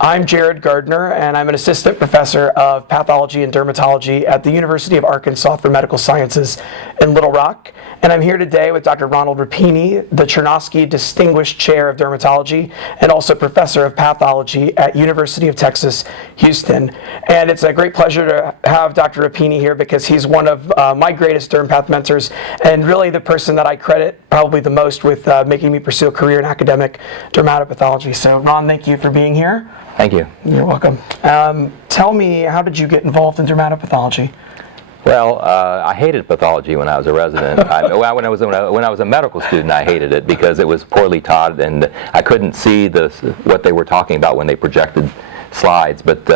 I'm Jared Gardner, and I'm an assistant professor of pathology and dermatology at the University of Arkansas for Medical Sciences in Little Rock. And I'm here today with Dr. Ronald Rapini, the Chernosky Distinguished Chair of Dermatology and also professor of pathology at University of Texas, Houston. And it's a great pleasure to have Dr. Rapini here because he's one of my greatest derm path mentors and really the person that I credit probably the most with making me pursue a career in academic dermatopathology. So Ron, thank you for being here. Thank you. You're welcome. Tell me, how did you get involved in dermatopathology? Well, I hated pathology when I was a resident. When I was a medical student, I hated it because it was poorly taught, and I couldn't see what they were talking about when they projected slides. But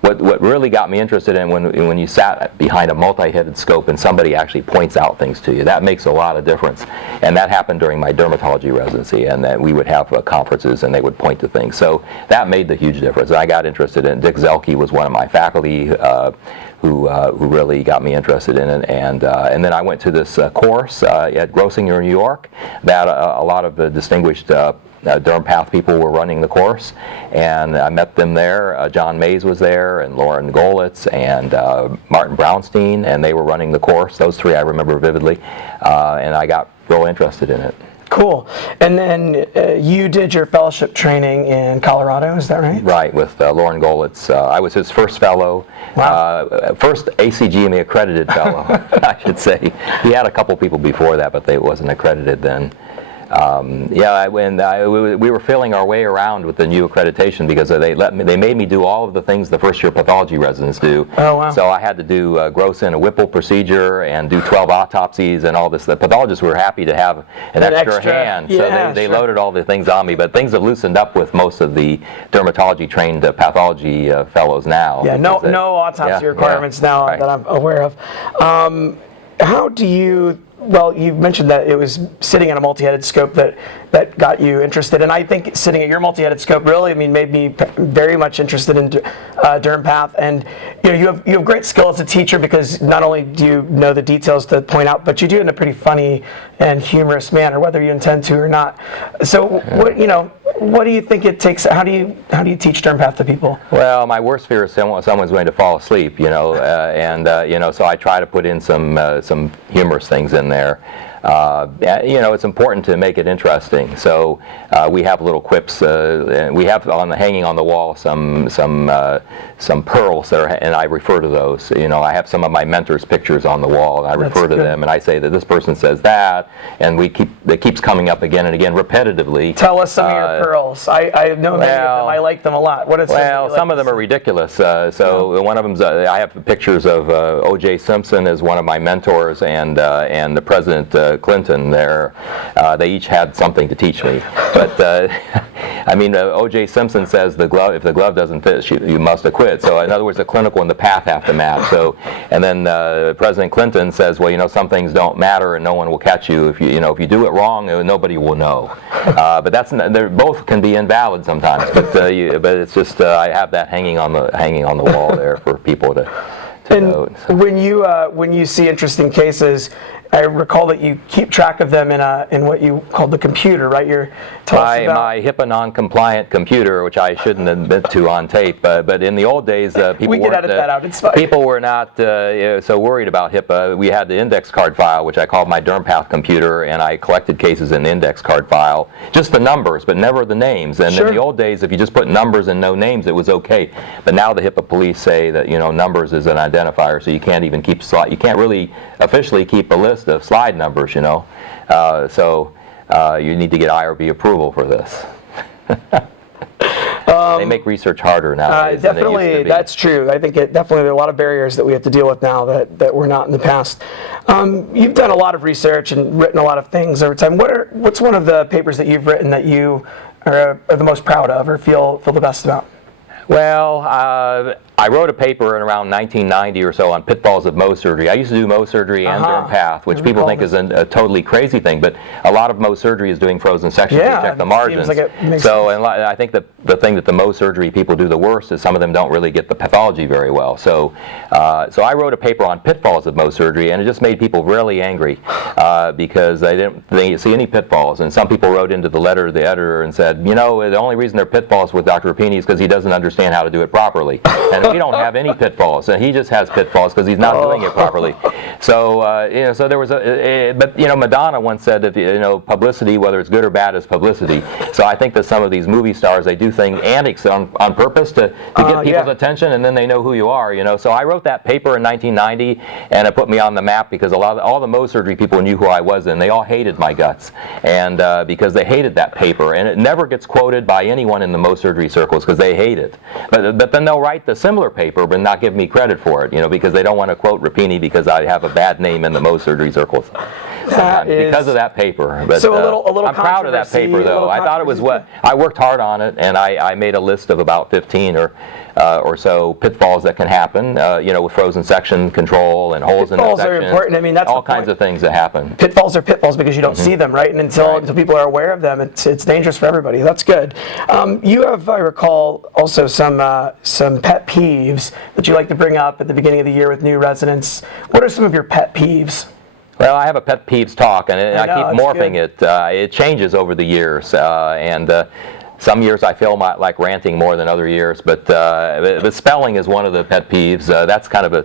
what really got me interested in when you sat behind a multi-headed scope and somebody actually points out things to you, that makes a lot of difference. And that happened during my dermatology residency, and that we would have conferences and they would point to things. So that made the huge difference. And I got interested in it. Dick Zelke was one of my faculty who really got me interested in it, and then I went to this course at Grossinger, New York, that a lot of the distinguished derm path people were running the course, and I met them there. John Mays was there, and Lauren Golitz, and Martin Brownstein, and they were running the course. Those three I remember vividly, and I got real interested in it. Cool. And then you did your fellowship training in Colorado, is that right? Right, with Lauren Golitz. I was his first fellow, wow. First ACGME accredited fellow, I should say. He had a couple people before that, but they wasn't accredited then. We were feeling our way around with the new accreditation because they made me do all of the things the first year pathology residents do. Oh, wow. So I had to do gross in a Whipple procedure and do 12 autopsies and all this. The pathologists were happy to have an extra hand, so they loaded all the things on me. But things have loosened up with most of the dermatology trained pathology fellows now. Yeah, no autopsy requirements now that I'm aware of. How do you? Well, you mentioned that it was sitting at a multi-headed scope that got you interested, and I think sitting at your multi-headed scope really, made me very much interested in derm path. And you have great skill as a teacher because not only do you know the details to point out, but you do it in a pretty funny and humorous manner, whether you intend to or not. So what do you think it takes? How do you teach derm path to people? Well, my worst fear is someone's going to fall asleep, so I try to put in some humorous things in there. It's important to make it interesting. So we have little quips. We have hanging on the wall some pearls and I refer to those. I have some of my mentors' pictures on the wall, and I refer to them, and I say that this person says that, and it keeps coming up again and again repetitively. Tell us some of your pearls. I know many of them. I like them a lot. What is some of them are ridiculous. One of them's I have pictures of O.J. Simpson as one of my mentors, and the President Clinton there. They each had something to teach me. But O.J. Simpson says if the glove doesn't fit, you must acquit. So in other words, the clinical and the path have to match. So, and then President Clinton says, well, some things don't matter and no one will catch you. If you do it wrong, nobody will know. But they both can be invalid sometimes. But it's just I have that hanging on the wall there for people to note. When you see interesting cases, I recall that you keep track of them in what you call the computer, right? My HIPAA non-compliant computer, which I shouldn't admit to on tape, but in the old days, people were not so worried about HIPAA. We had the index card file, which I called my derm path computer, and I collected cases in the index card file, just the numbers, but never the names. And in the old days, if you just put numbers and no names, it was okay. But now the HIPAA police say that numbers is an identifier, so you can't even keep you can't really officially keep a list of slide numbers, so you need to get IRB approval for this. They make research harder nowadays. Definitely, that's true. I think definitely there are a lot of barriers that we have to deal with now that were not in the past. You've done a lot of research and written a lot of things over time. What's one of the papers that you've written that you are the most proud of or feel the best about? Well, I wrote a paper in around 1990 or so on pitfalls of Mohs surgery. I used to do Mohs surgery and derm path, which people think is a totally crazy thing, but a lot of Mohs surgery is doing frozen sections to check the margins. Like and I think that the thing that the Mohs surgery people do the worst is some of them don't really get the pathology very well. So I wrote a paper on pitfalls of Mohs surgery, and it just made people really angry because they didn't see any pitfalls. And some people wrote into the letter to the editor and said, you know, the only reason there are pitfalls with Dr. Rapini is because he doesn't understand how to do it properly. And we don't have any pitfalls, and he just has pitfalls because he's not doing it properly. So you know, so there was but you know, Madonna once said that, you know, publicity, whether it's good or bad, is publicity. So I think that some of these movie stars, they do things antics on purpose to get people's attention, and then they know who you are, you know. So I wrote that paper in 1990, and it put me on the map because all the Mohs surgery people knew who I was, and they all hated my guts, and because they hated that paper, and it never gets quoted by anyone in the Mohs surgery circles because they hate it. But then they'll write the similar paper but not give me credit for it, you know, because they don't want to quote Rapini because I have a bad name in the Mohs surgery circles. Because of that paper. But, so a little I'm proud of that paper, though. I thought it was I worked hard on it, and I made a list of about 15 or so pitfalls that can happen, you know, with frozen section control and holes in the sections. Pitfalls are important. I mean, that's all kinds of things that happen. Pitfalls are pitfalls because you don't see them, right? And until people are aware of them, it's dangerous for everybody. That's good. You have, I recall, also some pet peeves that you like to bring up at the beginning of the year with new residents. What are some of your pet peeves? Well, I have a pet peeves talk, and I keep morphing it. It changes over the years, and some years I feel like ranting more than other years, but the spelling is one of the pet peeves. That's kind of a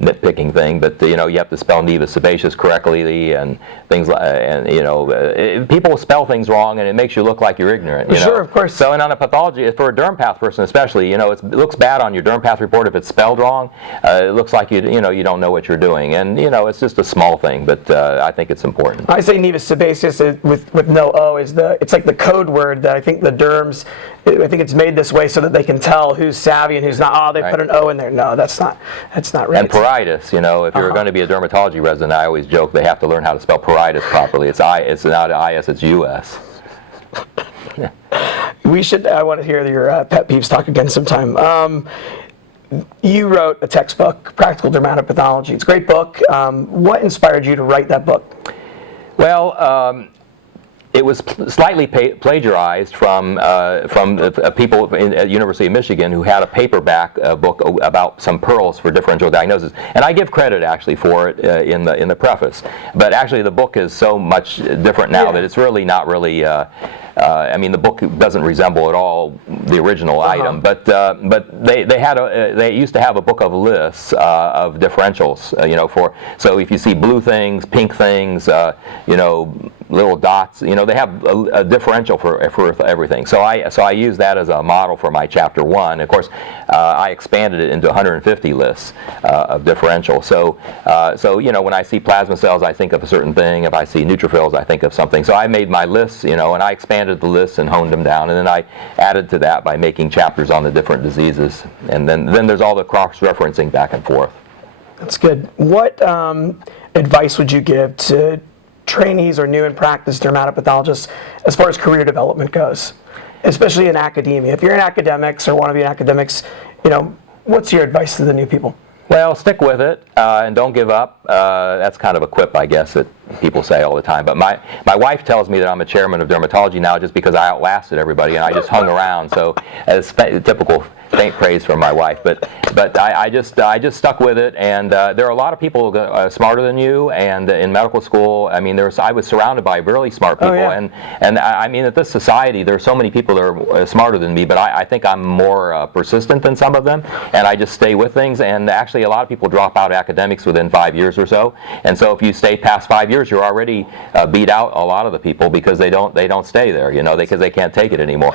nitpicking thing, but you know, you have to spell nevus sebaceous correctly and things like, and you know, people spell things wrong, and it makes you look like you're ignorant. You know? Sure, of course. So, and on a pathology, for a derm path person especially, you know, it looks bad on your derm path report if it's spelled wrong. It looks like you don't know what you're doing, and you know, it's just a small thing, but I think it's important. I say nevus sebaceous with no O it's like the code word that I think the derms, I think it's made this way so that they can tell who's savvy and who's not. Oh, they put an O in there. No, that's not right. And pruritus, you know, if you're going to be a dermatology resident, I always joke they have to learn how to spell pruritus properly. It's not IS, it's US. I want to hear your pet peeves talk again sometime. You wrote a textbook, Practical Dermatopathology. It's a great book. What inspired you to write that book? Well, it was slightly plagiarized from people at University of Michigan who had a paperback book about some pearls for differential diagnosis, and I give credit actually for it in the preface. But actually, the book is so much different now that it's really not really. I mean, the book doesn't resemble at all the original item, but they used to have a book of lists of differentials, you know, so if you see blue things, pink things, you know, little dots, you know, they have a differential for everything. So I use that as a model for my chapter 1. Of course, I expanded it into 150 lists of differential. So you know, when I see plasma cells, I think of a certain thing. If I see neutrophils, I think of something. So I made my lists, you know, and I expanded the lists and honed them down, and then I added to that by making chapters on the different diseases, and then there's all the cross-referencing back and forth. That's good. What advice would you give to trainees or new in practice dermatopathologists as far as career development goes, especially in academia? If you're in academics or want to be in academics, you know, what's your advice to the new people? Well, stick with it and don't give up. That's kind of a quip, I guess, that people say all the time. But my wife tells me that I'm a chairman of dermatology now just because I outlasted everybody and I just hung around. So it's typical faint praise from my wife. But I just stuck with it. And there are a lot of people smarter than you. And in medical school, I mean, I was surrounded by really smart people. And I mean, at this society, there are so many people that are smarter than me. But I think I'm more persistent than some of them. And I just stay with things. And actually, a lot of people drop out of academics within 5 years or so. And so if you stay past 5 years, you're already beat out a lot of the people because they don't stay there, you know, because they can't take it anymore.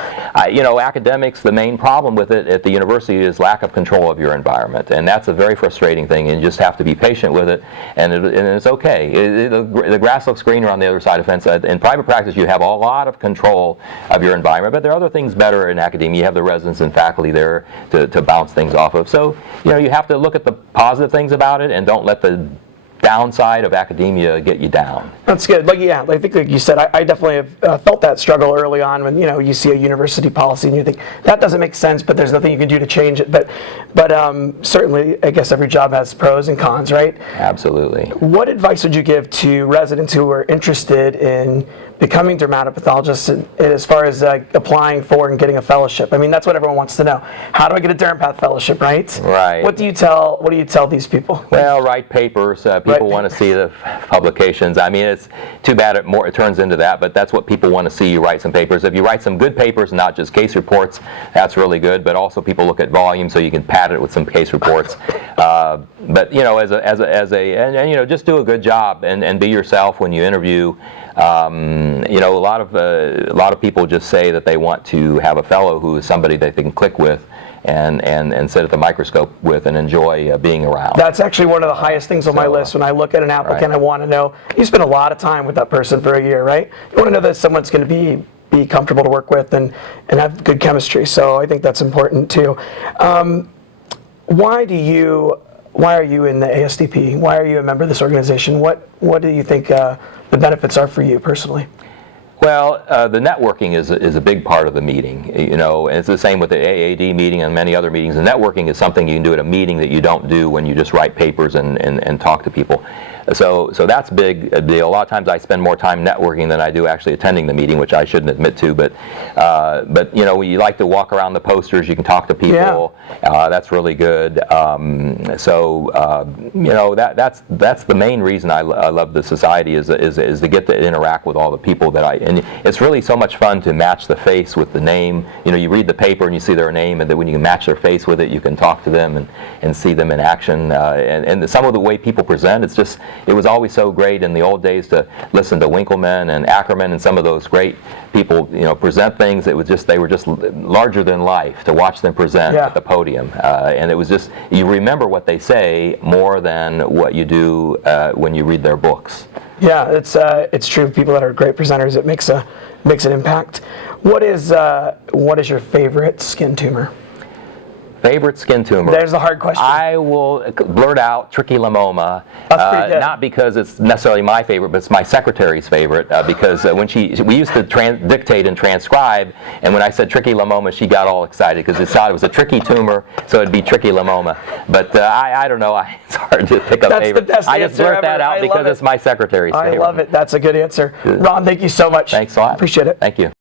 You know, academics, the main problem with it at the university is lack of control of your environment, and that's a very frustrating thing, and you just have to be patient with it, and it's okay. The grass looks greener on the other side of the fence. In private practice, you have a lot of control of your environment, but there are other things better in academia. You have the residents and faculty there to bounce things off of. So, you know, you have to look at the positive things about it and don't let the downside of academia get you down. That's good. I think like you said, I definitely have felt that struggle early on when you see a university policy and you think that doesn't make sense, but there's nothing you can do to change it. But certainly, I guess every job has pros and cons, right? Absolutely. What advice would you give to residents who are interested in becoming dermatopathologists and as far as applying for and getting a fellowship? I mean, that's what everyone wants to know. How do I get a derm path fellowship, right? Right. What do you tell these people? Well, write papers. People want to see the publications. I mean, it's too bad it turns into that, but that's what people want to see. You write some papers. If you write some good papers, not just case reports, that's really good. But also, people look at volume, so you can pad it with some case reports. But just do a good job and be yourself when you interview. A lot of people just say that they want to have a fellow who is somebody that they can click with and sit at the microscope with and enjoy being around. That's actually one of the highest things on my list. When I look at an applicant, right. I want to know, you spend a lot of time with that person for a year, right? You want to know that someone's going to be comfortable to work with and have good chemistry. So I think that's important too. Why are you in the ASDP? Why are you a member of this organization? What do you think the benefits are for you personally? Well, the networking is a big part of the meeting, and it's the same with the AAD meeting and many other meetings. The networking is something you can do at a meeting that you don't do when you just write papers and talk to people. So that's a big deal. A lot of times I spend more time networking than I do actually attending the meeting, which I shouldn't admit to. But you like to walk around the posters. You can talk to people. Yeah. That's really good. That's the main reason I love the society is to get to interact with all the people and it's really so much fun to match the face with the name. You read the paper and you see their name, and then when you can match their face with it, you can talk to them and see them in action. And some of the way people present, it was always so great in the old days to listen to Winkleman and Ackerman and some of those great people, present things. They were just larger than life to watch them present at the podium. And it was just, you remember what they say more than what you do when you read their books. Yeah, it's true. People that are great presenters, it makes an impact. What is your favorite skin tumor? Favorite skin tumor? There's the hard question. I will blurt out trichilomoma. That's pretty good. Not because it's necessarily my favorite, but it's my secretary's favorite. Because when we used to dictate and transcribe, and when I said trichilomoma, she got all excited because it thought it was a tricky tumor, so it'd be trichilomoma. But I don't know. It's hard to pick up favorite. That's the best I just blurt that out because it's my secretary's favorite. I love it. That's a good answer. Ron, thank you so much. Thanks a lot. Appreciate it. Thank you.